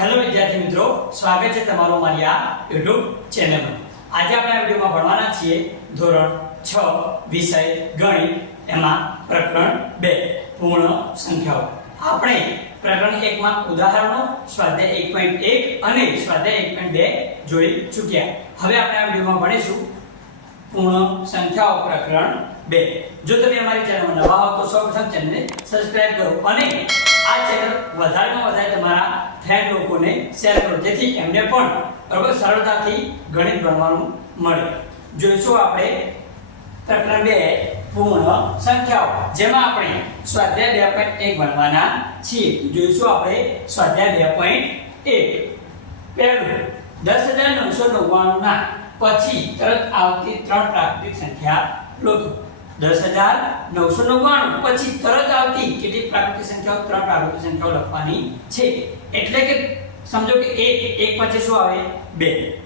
Hello વિદ્યાર્થી મિત્રો, સ્વાગત છે તમારું મારી આ યુટ્યુબ ચેનલમાં. આજે આપણે આ વિડીયોમાં ભણવાના છીએ ધોરણ છ, વિષય ગણિત, એમાં પ્રકરણ બે, પૂર્ણ સંખ્યાઓ. આપણે પ્રકરણ એકમાં ઉદાહરણો, સ્વાધ્યાય એક પોઈન્ટ એક અને સ્વાધ્યાય એક પોઈન્ટ બે જોઈ ચૂક્યા. હવે આપણે આ વિડીયોમાં ભણીશું પૂર્ણ સંખ્યાઓ પ્રકરણ બે. જો તમે અમારી ચેનલમાં નવા હો તો સૌપ્રથમ ચેનલને સબસ્ક્રાઇબ કરો અને આ ચેનલ વધારેમાં વધારે તમારા ફ્રેન્ડ લોકોને શેર કરો. જેથી એમને પણ બરોબર સરળતાથી ગણિત ભણવાનું મળે. જોઈશું આપણે પ્રકરણ બે, પૂર્ણ સંખ્યાઓ. જેમાં આપણે સ્વાધ્યાય બે પોઈન્ટ એક ભણવાના છીએ. જોઈશું આપણે સ્વાધ્યાય બે પોઈન્ટ એક. પહેલું, દસ હજાર નવસો નવ્વાણું ના પછી તરત આવતી ત્રણ પ્રાકૃતિક સંખ્યા લખો. દસ હજાર નવસો નવ્વાણું પછી તરત આવતી કેટલી પ્રાકૃતિક સંખ્યાઓ? ત્રણ પ્રાકૃતિક સંખ્યાઓ લખવાની છે. એટલે કે સમજો કે એક એક પછી શું આવે? બે.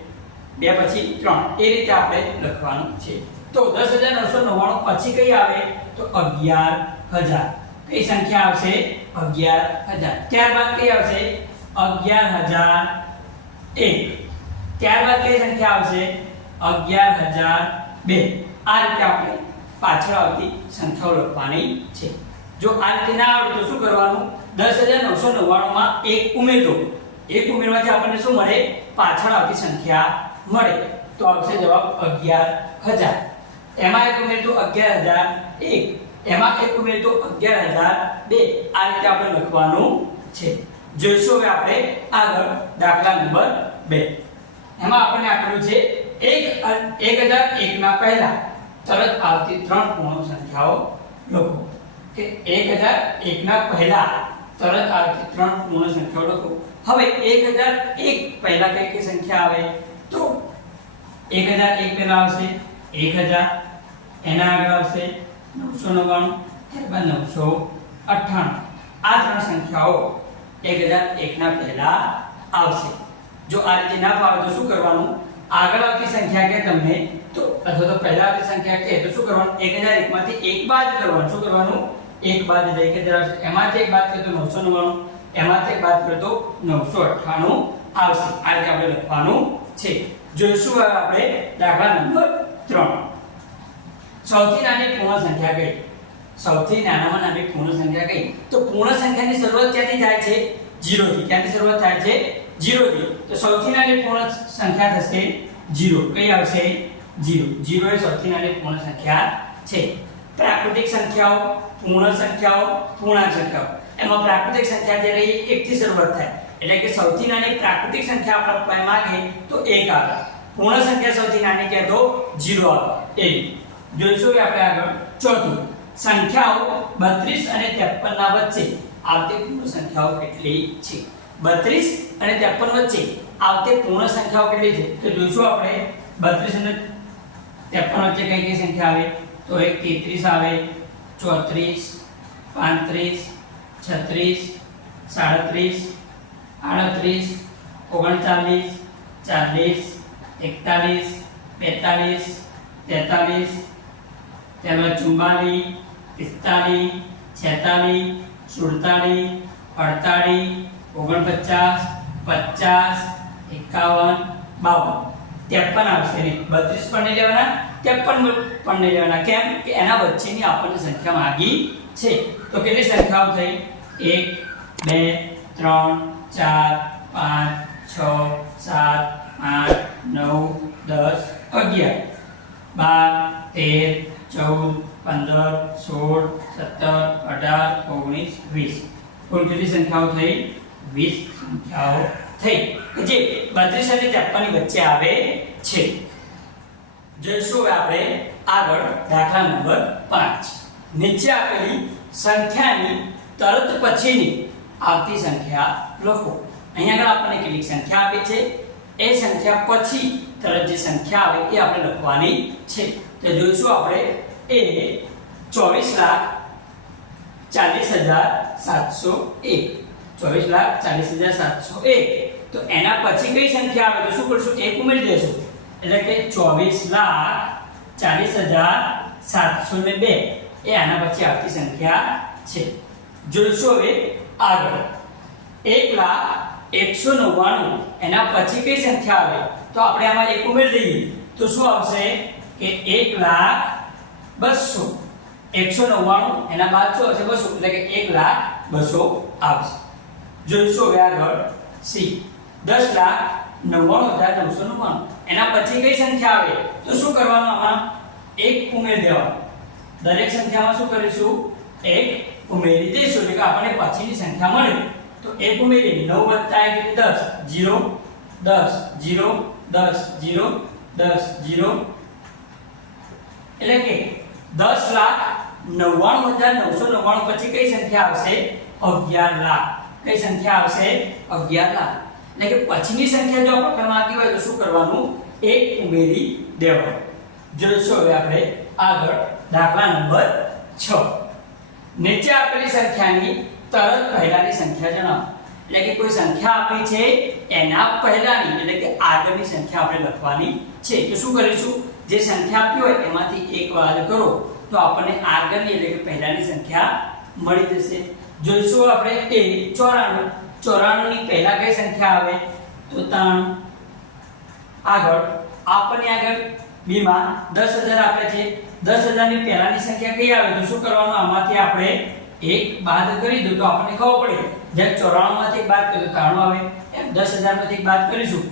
બે પછી ત્રણ. એ રીતે આપણે લખવાનું છે. તો દસ હજાર નવસો નવ્વાણું પછી કઈ આવે? તો અગિયાર હજાર. કઈ સંખ્યા આવશે? અગિયાર હજાર. ત્યારબાદ કઈ આવશે? અગિયાર હજાર એક. ત્યારબાદ કઈ સંખ્યા આવશે? અગિયાર હજાર બે. આ રીતે આપણે પાછળ આવતી સંખ્યાઓ લખવાની છે. જો આ રીતે ના આવડે તો શું કરવાનું? દસ હજાર નવસો નવ્વાણુંમાં એક ઉમેરો એક ઉમેરવાથી આપણને શું મળે? પાછળ આવતી સંખ્યા મળે. તો આવશે જવાબ અગિયાર હજાર. એમાં એક ઉમેર અગિયાર હજાર એક. એમાં એક ઉમેર અગિયાર હજાર બે. આ રીતે આપણે લખવાનું છે. જોઈશું હવે આપણે આગળ દાખલા નંબર બે. એમાં આપણને આપેલું છે એક એક હજાર એક ના પહેલા. તરત આવતી ત્રણ પૂર્ણ સંખ્યાઓ લખો કે એક હજાર એક ના પહેલા તરત આવતી ત્રણ પૂર્ણ સંખ્યાઓ લખો હવે એક હજાર એક પહેલા કઈ કઈ સંખ્યા આવે તો એક હજાર એક પહેલા આવશે એક હજાર એના આગળ આવશે નવસો નવ્વાણું ત્યારબાદ નવસો અઠ્ઠાણું આ ત્રણ સંખ્યાઓ એક હજાર એકના પહેલા આવશે જો આ રીતે ના ફાવે તો શું કરવાનું આગળ આવતી સંખ્યા કે તમને અથવા તો પહેલા આવતી સંખ્યા કે તો શું કરવાનું? એક હજાર એક માંથી એક બાદ કરવાનું. શું કરવાનું? એક બાદ એટલે કે જરા એમાંથી એક બાદ કરીએ તો નવસો નવ્વાણું. એમાંથી એક બાદ કરીએ તો નવસો અઠ્ઠાણું આવશે. આ રીતે આપણે લખવાનું છે. જોઈશું આપણે દાખલા નંબર 3 સૌથી નાની પૂર્ણ સંખ્યા કઈ? સૌથી નાનામાં નાની પૂર્ણ સંખ્યા કઈ? તો પૂર્ણ સંખ્યાની શરૂઆત ક્યાંથી થાય છે? 0 થી ક્યાંથી શરૂઆત થાય છે? 0 થી તો સૌથી નાની પૂર્ણ સંખ્યા થશે 0 કઈ આવશે? 0 0 એ સૌથી નાની પૂર્ણ સંખ્યા છે. પ્રાકૃતિક સંખ્યાઓ, પૂર્ણ સંખ્યાઓ, પૂર્ણાંક સંખ્યાઓ. એમાં પ્રાકૃતિક સંખ્યા જ્યારે એકથી શરૂઆત થાય. એટલે કે સૌથી નાની પ્રાકૃતિક સંખ્યા આપણે પાસે માંગે તો એક આવે. પૂર્ણ સંખ્યા સૌથી નાની કહે તો જીરો આવે. એ જોઈશું કે આપણે આગળ. ચોથું. સંખ્યાઓ 32 અને 53 ના વચ્ચે. આવતી પૂર્ણ સંખ્યાઓ કેટલી છે? 32 અને 53 વચ્ચે. આવતી પૂર્ણ સંખ્યાઓ કેટલી છે? તો જોઈશું આપણે. 32 અને 53 વચ્ચે કઈ કઈ સંખ્યા આવે? તો એક 33 આવે, ચોત્રીસ, પાંત્રીસ, છત્રીસ, સાડત્રીસ, આડત્રીસ, ઓગણચાલીસ, ચાલીસ, એકતાલીસ, બેતાલીસ, તેતાલીસ તેમજ ચુમ્માલીસ પિસ્તાલીસ છેતાલીસ સુડતાલીસ અડતાલીસ ઓગણપચાસ, પચાસ, એકાવન, બાવન. ત્રેપન આવશે નહીં. બત્રીસ પણ નહીં લેવાના ત્રેપન પણ નહીં લેવાના. કેમ કે એના વચ્ચેની આપણને સંખ્યા માગી છે. તો કેટલી સંખ્યાઓ થઈ? એક, બે, ત્રણ, ચાર, પાંચ, છ, સાત, આઠ, નવ, દસ, અગિયાર. બાર, તેર, ચૌદ, પંદર, સોળ, સત્તર, અઢાર, ઓગણીસ, વીસ. કુલ કેટલી સંખ્યાઓ થઈ? વીસ સંખ્યાઓ થઈ. કે જે બત્રીસ અને ત્રેપનની વચ્ચે આવે છે. જોઈશું હવે આપણે આગળ દાખલા નંબર પાંચ. નીચે આપેલી સંખ્યાની તરત પછીની આવતી સંખ્યા લખો. અહીંયા આગળ આપણને કેટલીક સંખ્યા આપે છે. એ સંખ્યા પછી તરત જે સંખ્યા આવે એ આપણે લખવાની છે. તો જોઈશું આપણે એ ચોવીસ લાખ ચાલીસ હજાર સાતસો એક. ચોવીસ લાખ ચાલીસ હજાર સાતસો એક. તો એના પછી કઈ સંખ્યા આવે? તો શું કરશું? એક ઉમેરી દેશું. એટલે કે ચોવીસ લાખ ચાલીસ હજાર સાતસો ને બે. એ આના પછી આવતી સંખ્યા છે. જોઈશું હવે આગળ. એક લાખ એકસો નવ્વાણું. એના પછી કઈ સંખ્યા આવે? તો આપણે આમાં એક ઉમેરી દઈએ. તો શું આવશે? કે એક લાખ બસો. એકસો નવ્વાણું. એના બાદ શું આવશે? બસો. એટલે કે એક લાખ બસો આવશે. જોઈશું હવે આગળ. સી. દસ લાખ નવ્વાણું હજાર નવસો નવ્વાણું. એના પછી કઈ સંખ્યા આવે? તો શું કરવાનું આમાં? એક ઉમેરી દેવાનું. દરેક સંખ્યામાં શું કરીશું? એક ઉમેરી દઈશું. એટલે કે આપણને પછીની સંખ્યા મળે. તો એક ઉમેરી નવ વત્તા એક દસ. જીરો દસ જીરો દસ જીરો દસ, જીરો. એટલે કે દસ લાખ નવ્વાણું હજાર નવસો નવ્વાણું. પછી કઈ સંખ્યા આવશે? અગિયાર લાખ. કઈ સંખ્યા આવશે? અગિયાર લાખ. એટલે કે પછીની સંખ્યા જો આપણે માંગી હોય તો શું કરવાનું? એક ઉમેરી દેવાનું. જોઈશું હવે આપણે આગળ દાખલા નંબર 6 નીચે આપેલી સંખ્યાની તરત પહેલાની સંખ્યા જણાવો. એટલે કે કોઈ સંખ્યા આપી છે, એના પહેલાની, એટલે કે આગળની સંખ્યા આપણે લખવાની છે. તો શું કરીશું? જે સંખ્યા આપી હોય એમાંથી એક બાદ કરો. તો આપણને આગળની, એટલે કે પહેલાની સંખ્યા મળી જશે. જોઈશું આપણે એ 94 94 ની પહેલા કઈ સંખ્યા આવે? તો ત્રણ આગળ, આપણને આગળ બીમાં દસ હજાર આપ્યા છે. દસ હજારની પહેલાની સંખ્યા કઈ આવે? તો શું કરવાનું? આમાંથી આપણે એક બાદ કરી દો તો આપણને ખબર પડે જેમ ચોરાણું માંથી બાદ કરીએ ત્રાણું આવે. એમ દસ હજારમાંથી બાદ કરીશું.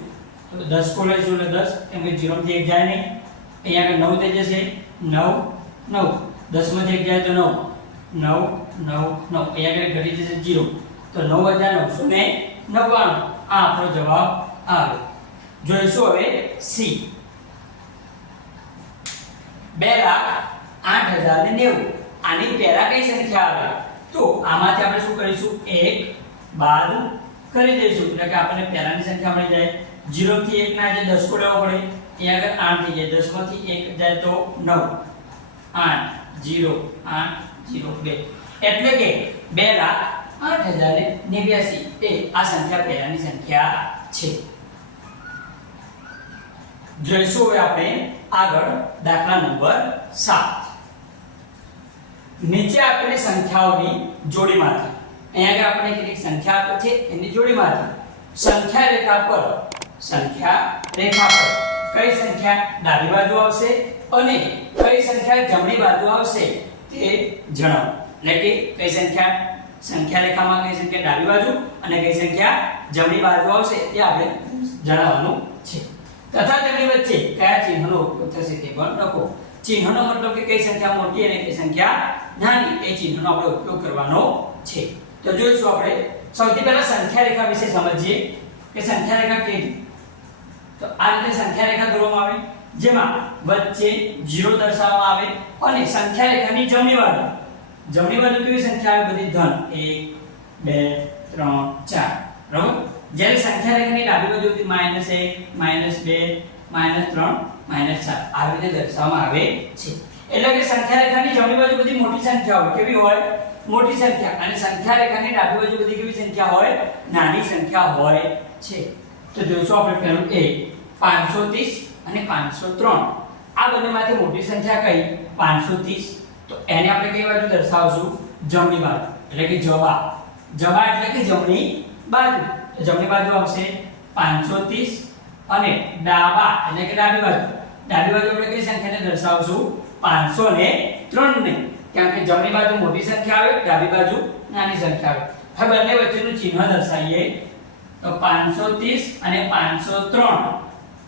તો દસ કો લઈશું એટલે દસ, કેમ કે જીરો થી એક જાય નહીં. અહીંયા આગળ નવ થઈ જશે. નવ નવ. દસમાંથી એક જાય તો નવ. નવ નવ નવ. અહીંયા આગળ ઘટી જશે જીરો. તો નવ હજાર નવસો ને નવ્વાણું. આ આપણો જવાબ આવે. જોઈશું હવે સી. બે લાખ આઠ હજાર ને નેવું. આની પહેલા કઈ સંખ્યા આવે? તો આમાંથી આપણે શું કરીશું? એક બાદ કરી દઈશું. એટલે કે આપણને પહેલાની સંખ્યા મળી જાય. જીરો થી એક ના જે દસ કો લેવો પડે. એ આગળ આઠ થઈ જાય. દસમાંથી એક જાય તો 9 8 0 8 0 2 એટલે કે બે લાખ આઠ હજાર ને નેવ્યાસી એ આ સંખ્યા પહેલાની સંખ્યા છે. જોઈશું હવે આપણે આગળ દાખલા નંબર સાત. નીચે આપેલી સંખ્યાઓની જોડીમાંથી. અહીંયા આગળ આપણે કેટલીક સંખ્યા આપે છે એની જોડીમાંથી. સંખ્યા રેખા પર, સંખ્યા રેખા પર કઈ સંખ્યા ડાબી બાજુ આવશે અને કઈ સંખ્યા જમણી બાજુ આવશે તે જણાવો. એટલે કે કઈ સંખ્યા? સંખ્યા રેખામાં કઈ સંખ્યા ડાબી બાજુ અને કઈ સંખ્યા જમણી બાજુ આવશે તે આપણે જણાવવાનું છે. તથા તેમની વચ્ચે કયા ચિહ્નનો ઉપયોગ થશે તે પણ લખો. ચિહ્નનો મતલબ કે કઈ સંખ્યા મોટી અને કઈ સંખ્યા નાની એ ચિહ્નનો આપણે ઉપયોગ કરવાનો છે. તો જોઈશું આપણે. સૌથી પહેલા સંખ્યા રેખા વિશે સમજીએ કે સંખ્યા રેખા કેવી તો આ રીતે સંખ્યા રેખા દોરવામાં આવે. જેમાં વચ્ચે 0 દર્શાવવામાં આવે અને સંખ્યા રેખાની જમણી બાજુ. જમણી બાજુ કેવી સંખ્યા આવે? બધી ધન 1 2 3 4 બરાબર? જ્યારે સંખ્યા રેખાની ડાબી બાજુ હતી માઇનસ એક માઇનસ બે માઇનસ ત્રણ માઇનસ ચાર. આવી રીતે દર્શાવવામાં આવે છે. એટલે કે સંખ્યા રેખાની જમણી બાજુ બધી મોટી સંખ્યા હોય. કેવી હોય? મોટી સંખ્યા. અને સંખ્યા રેખાની ડાબી બાજુ બધી કેવી સંખ્યા હોય? નાની સંખ્યા હોય છે. તો જોઈશું આપણે પહેલું એ. 530 અને 503 આ બંનેમાંથી મોટી સંખ્યા કઈ? 530 તો એને આપણે કઈ બાજુ દર્શાવશું? જમણી બાજુ. એટલે કે જવા જવા એટલે કે જમણી બાજુ. જમણી બાજુ આવશે 530 અને ડાબા. એટલે કે ડાબી બાજુ. ડાબી બાજુ આપણે કઈ સંખ્યાને દર્શાવશું? 503 ને કારણ કે જમણી બાજુ મોટી સંખ્યા આવે, ડાબી બાજુ નાની સંખ્યા આવે. હવે બંને વચ્ચેનું ચિહ્ન દર્શાવીએ. તો 530 અને 503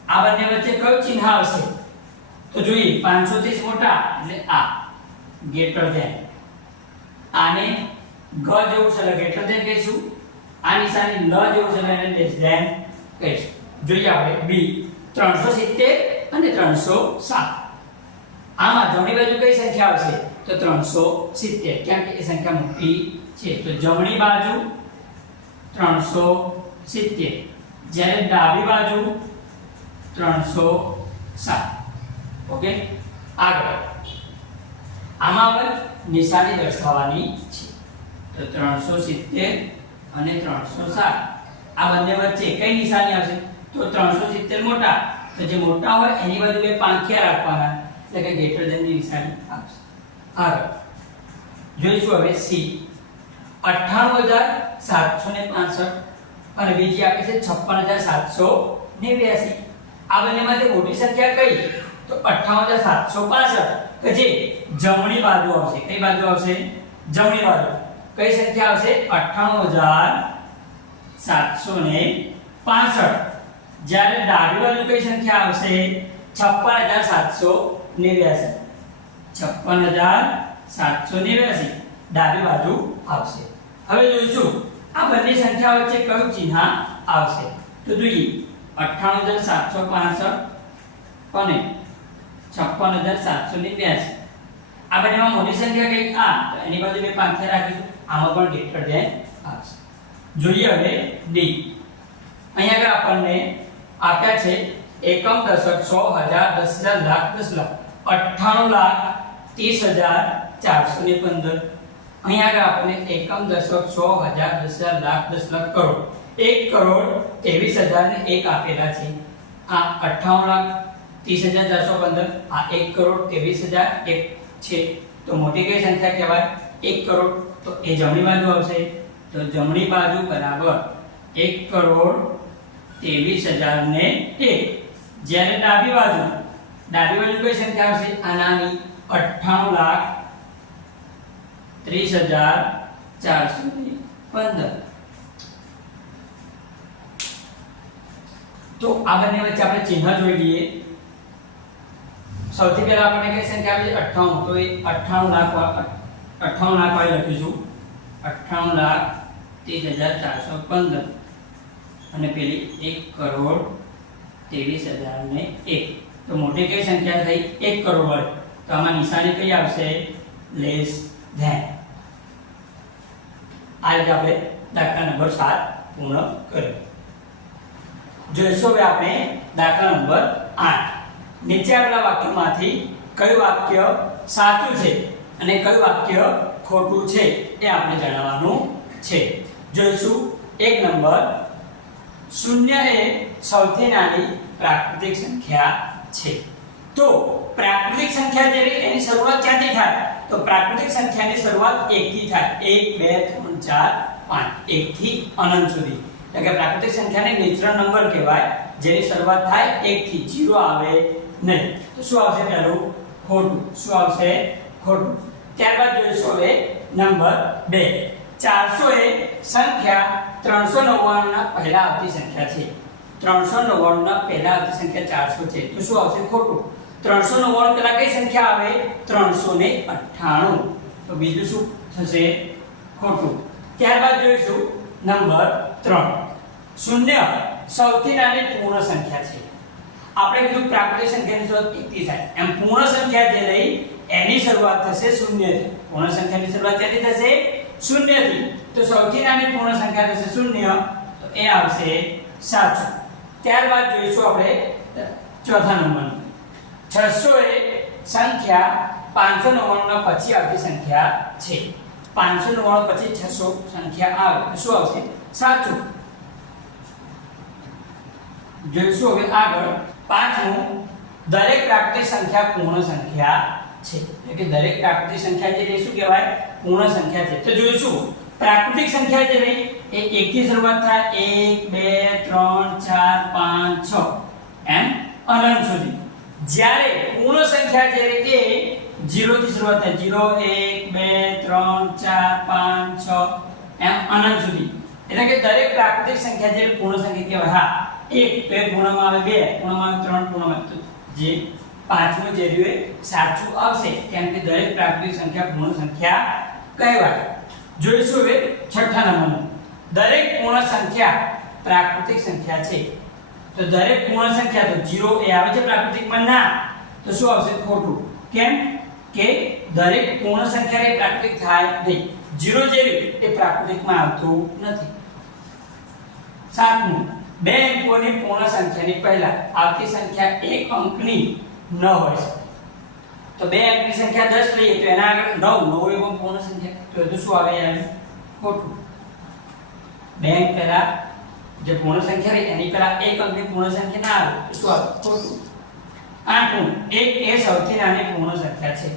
આ બંને વચ્ચે કયું ચિહ્ન આવશે? તો જોઈએ 530 મોટા એટલે આ. ગ્રેટર ધેન આને ગ જેવું છે એટલે ધેન કહીશું. આ નિશાની ન જેવું છે એટલે એને લેસ ધેન કહીશું. જોઈએ આપણે બી 370 અને 307 આમાં જમણી બાજુ કઈ સંખ્યા આવશે? તો 370 કેમ કે એ સંખ્યા મોટી છે. તો જમણી બાજુ 370 જ્યારે ડાબી બાજુ 307 ઓકે? આગળ. આમાં હવે નિશાની દર્શાવવાની છે. તો 370 અને 307 આ બંને વચ્ચે કઈ નિશાની આવશે? તો 370 મોટા. તો જે મોટા હોય એની બાજુ બે પાંખિયા રાખવાના. એટલે કે ગ્રેટર ધેનની નિશાની આવશે. આગળ. જોઈશું હવે સી. 98765 અને બીજી આપી છે છપ્પન હજાર સાતસો નેવ્યાસી. આ બંનેમાંથી મોટી સંખ્યા કઈ? તો અઠ્ઠાવન હજાર સાતસો પાસઠ. કે જે જમણી બાજુ આવશે. કઈ બાજુ આવશે? જમણી બાજુ. કઈ સંખ્યા આવશે? અઠ્ઠાણું હજાર સાતસો ને પાસઠ. જ્યારે ડાબી બાજુ કઈ સંખ્યા આવશે? છપ્પન હજાર સાતસો નેવ્યાસી. છપ્પન હજાર સાતસો નેવ્યાસી. ડાબી બાજુ આવશે. હવે જોઈશું, આ બંને સંખ્યા વચ્ચે કયું ચિહ્ન આવશે? તો જોઈએ, અઠ્ઠાણું હજાર સાતસો પાસઠ અને છપ્પન હજાર સાતસો નેવ્યાસી. આ બંનેમાં મોટી સંખ્યા કઈ આ એની બાજુ બે પાંચસો રાખીશું. આમાં પણ ડિટરજન્ટ આવશે જોઈએ હવે ડી અહીંયા આગળ આપણને આપ્યા છે એકમ દશક સો હજાર દસ હજાર લાખ દસ લાખ. અઠ્ઠાણું લાખ ત્રીસ હજાર ચારસો ને પંદર. અહીંયા આગળ આપણને એકમ દશક સો હજાર દસ હજાર લાખ દસ લાખ કરોડ. એક કરોડ ત્રેવીસ હજાર ને એક આપેલા છે. આ અઠ્ઠાવન લાખ ત્રીસ હજાર ચારસો પંદર. આ એક કરોડ ત્રેવીસ હજાર એક છે. તો મોટી કઈ સંખ્યા કહેવાય? એક કરોડ. તો એ જમણી બાજુ આવશે. તો જમણી બાજુ બરાબર એક કરોડ ત્રેવીસ હજાર ને એક. જ્યારે ડાબી બાજુ ડાબી બાજુ કઈ સંખ્યા આવશે? આ નાની અઠ્ઠાણું લાખ ત્રીસ હજાર ચારસો પંદર. તો આ બંને વચ્ચે આપણે ચિહ્ન જોઈ લઈએ. સૌથી પહેલા આપણને કઈ સંખ્યા છે 98 તો એ 98 લાખ 98 લાખ વાળી લખીશું 98 લાખ 30415 અને પેલી 1 કરોડ 23000 ને 1 તો મોટી કઈ સંખ્યા થઈ? 1 કરોડ વાળી. તો આમાં નિશાની કઈ આવશે? Less than. આ રીતે આપણે દાખલા નંબર સાત પૂર્ણ કર્યો. જોઈશું હવે આપણે દાખલા નંબર 8 નીચે આપેલા વાક્યમાંથી કયું વાક્ય સાચું છે અને કયું વાક્ય ખોટું છે એ આપણે જણાવવાનું છે. જોઈશું. એક નંબર. શૂન્ય એ સૌથી નાની પ્રાકૃતિક સંખ્યા છે. તો પ્રાકૃતિક સંખ્યા જે એની શરૂઆત ક્યાંથી થાય? તો પ્રાકૃતિક સંખ્યાની શરૂઆત 1 થી થાય. 1 2 3 4 5 1 થી અનંત સુધી. એટલે કે પ્રાકૃતિક સંખ્યાને નેચરલ નંબર કહેવાય. જેની શરૂઆત થાય 1 થી 0 આવે નહીં. તો શું આવશે પહેલું? ખોટું. શું આવશે? ખોટું. ત્યારબાદ જોઈશું હવે નંબર બે. ચારસો એ સંખ્યા 399 ના પહેલા આવતી સંખ્યા છે. 399 ના પહેલા આવતી સંખ્યા ચારસો છે. તો શું આવશે? ખોટું. 399 પહેલા કઈ સંખ્યા આવે? 398 તો બીજું શું થશે? ખોટું. ત્યારબાદ જોઈશું નંબર ત્રણ. શૂન્ય સૌથી નાની પૂર્ણ સંખ્યા છે. આપણે કીધું પ્રાકૃતિક સંખ્યાની શરૂઆત એકથી થાય. એમ પૂર્ણ સંખ્યા જે રહી, એની શરૂઆત થશે શૂન્યથી પૂર્ણ સંખ્યાની શરૂઆત ક્યાંથી થશે? શૂન્યથી તો સૌથી નાની પૂર્ણ સંખ્યા થશે શૂન્ય. તો એ આવશે સાચું ત્યારબાદ જોઈશું આપણે ચોથા નંબરનું. 600 એ સંખ્યા 599 ના પછી આવતી સંખ્યા છે. 599 પછી 600 સંખ્યા આવે. તો શું આવશે? સાચું જોઈશું હવે આગળ. પાંચમું, દરેક પ્રાપ્તિ સંખ્યા પૂર્ણ સંખ્યા છે. એટલે કે દરેક પ્રાકૃતિક સંખ્યા જે શું કહેવાય? પૂર્ણ સંખ્યા છે. તો જોઈશું. પ્રાકૃતિક સંખ્યા જે રહી એ 1 થી શરૂઆત થાય. 1 2 3 4 5 6 એમ અનંત સુધી. જ્યારે પૂર્ણ સંખ્યા જે રહી એ 0 થી શરૂઆત થાય. 0 1 2 3 4 5 6 એમ અનંત સુધી. એટલે કે દરેક પ્રાકૃતિક સંખ્યા જે પૂર્ણ સંખ્યા કહેવાય. હા. એક બે ગુણામાં આવે બે, પૂર્ણમાં આવે ત્રણ ગુણામાં આવે જે પાંચમું જે રહ્યું એ સાચું આવશે, કેમ કે દરેક પ્રાકૃતિક સંખ્યા પૂર્ણ સંખ્યા કહેવાય. જોઈશું હવે છઠ્ઠા નંબરનું. દરેક પૂર્ણ સંખ્યા પ્રાકૃતિક સંખ્યા છે. તો દરેક પૂર્ણ સંખ્યા તો જીરો એ આવે છે પ્રાકૃતિકમાં ના. તો શું આવશે? ખોટું. કેમ? કે દરેક પૂર્ણ સંખ્યા એ પ્રાકૃતિક થાય નહીં. જીરો જે એ પ્રાકૃતિકમાં આવતું નથી. સાતમું. બે અંકોની પૂર્ણ સંખ્યાની પહેલા આવતી સંખ્યા એક અંકની ન હોય. તો બે અંકની સંખ્યા 10 લઈએ તો એના આગળ 9 9 એ પણ પૂર્ણ સંખ્યા. તો એ શું આવે એમ ખોટું. બે અંક પહેલા જે પૂર્ણ સંખ્યા રહી, એની પહેલા એક અંકની પૂર્ણ સંખ્યા ના આવે. શું આવે? ખોટું. આઠમું, એક એ સૌથી નાની પૂર્ણ સંખ્યા છે.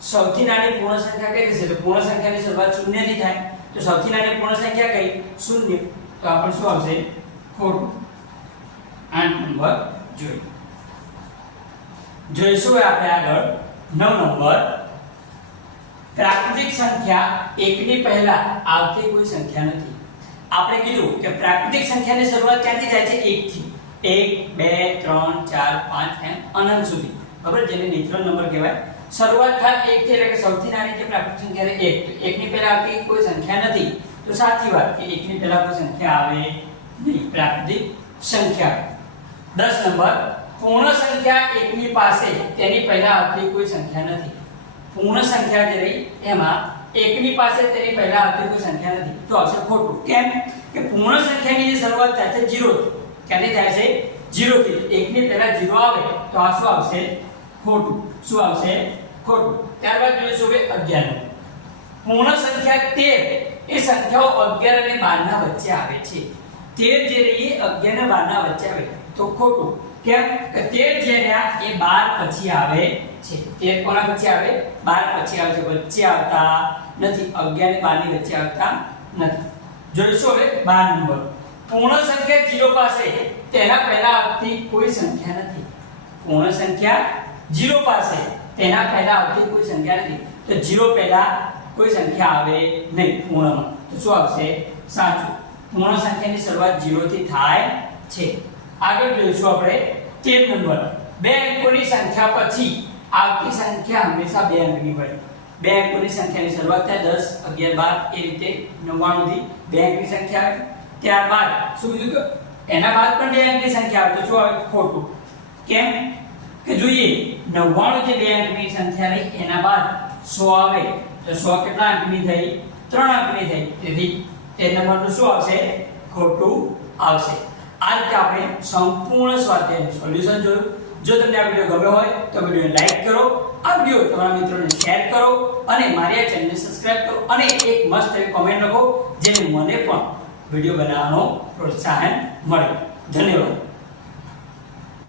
સૌથી નાની પૂર્ણ સંખ્યા કઈ થશે તો પૂર્ણ સંખ્યાની શરૂઆત શૂન્યથી થાય. તો સૌથી નાની પૂર્ણ સંખ્યા કઈ? શૂન્ય. તો આપણે શું આવશે? ખોટું આઠ નંબર જોઈએ જોઈશું આપણે આગળ. નવ નંબર. પ્રાકૃતિક સંખ્યા એકની પહેલા આવતી કોઈ સંખ્યા નથી. આપણે કીધું કે પ્રાકૃતિક સંખ્યાની શરૂઆત ક્યાંથી થાય છે? 1 થી 1 2 3 4 5 એમ અનંત સુધી. બરાબર જેને નેચરલ નંબર કહેવાય. શરૂઆત થાય એક થી એટલે કે સૌથી નાની જે પ્રાકૃતિક સંખ્યા છે 1 1 ની પહેલા આવતી કોઈ સંખ્યા નથી. તો સાચી વાત કે 1 ની પહેલા કોઈ સંખ્યા આવે નહીં પ્રાકૃતિક સંખ્યા. 10 નંબર, પૂર્ણ સંખ્યા એકની પાસે, તેની પહેલા આવતી કોઈ સંખ્યા નથી. પૂર્ણ સંખ્યા જે રહી, એમાં એકની પાસે તેની પહેલા આવતી કોઈ સંખ્યા નથી. તો આવશે ખોટું. કેમ? કે પૂર્ણ સંખ્યાની જે શરૂઆત થાય છે 0 થી. ક્યાંથી થાય છે? 0 થી. એકની પહેલા 0 આવે, તો આ શું આવશે? ખોટું. શું આવશે? ખોટું. ત્યારબાદ જોઈશું કે 11 પૂર્ણ સંખ્યા 13 એ સંખ્યાઓ 11 અને 12 ના વચ્ચે આવે છે. 13 જે રહી 11 અને 12 ના વચ્ચે આવે. તો ખોટું. કેમ? કે તેર જે રહ્યા એ 12 પછી આવે છે. તેર કોના પછી આવે? 12 પછી આવે છે. વચ્ચે આવતા નથી. 11 ને 12 ની વચ્ચે આવતા નથી. જોઈશું હવે 12 નંબર. પૂર્ણ સંખ્યા 0 પાસે. તેના પહેલા આવતી કોઈ સંખ્યા નથી. પૂર્ણ સંખ્યા 0 પાસે. તેના પહેલા આવતી કોઈ સંખ્યા નથી. તો 0 પહેલા કોઈ સંખ્યા આવે નહીં. પૂર્ણમાં. તો શું આવશે? સાચું. પૂર્ણ સંખ્યાની શરૂઆત 0 થી થાય છે. આગળ જોઈશું આપણે 13 નંબર. બે અંકોની સંખ્યા પછી આવતી સંખ્યા હંમેશા બે અંકની હોય. બે અંકોની સંખ્યાની શરૂઆત થાય 10 11 12 એ રીતે 99 થી બે અંકની સંખ્યા આવે. ત્યારબાદ શું કીધું કે એના બાદ પણ બે અંકની સંખ્યા આવે તો શું આવે? ખોટું. કેમ? કે જોઈએ 99 જે બે અંકની સંખ્યા રહી એના બાદ 100 આવે. તો 100 કેટલા અંકની થઈ? 3 અંકની થઈ. તેથી તે નંબરનું શું આવશે? ખોટું આવશે. આ રીતે આપણે સંપૂર્ણ સ્વાધ્યાયનું સોલ્યુશન જોયું. જો તમને આ વિડિયો ગમ્યો હોય, તો વિડિયોને લાઈક કરો. આ વિડિયો તમારા મિત્રોને શેર કરો અને મારી આ ચેનલને સબસ્ક્રાઇબ કરો અને એક મસ્ત એવી કોમેન્ટ લખો જેને મને પણ વિડિયો બનાવવાનો પ્રોત્સાહન મળે. ધન્યવાદ.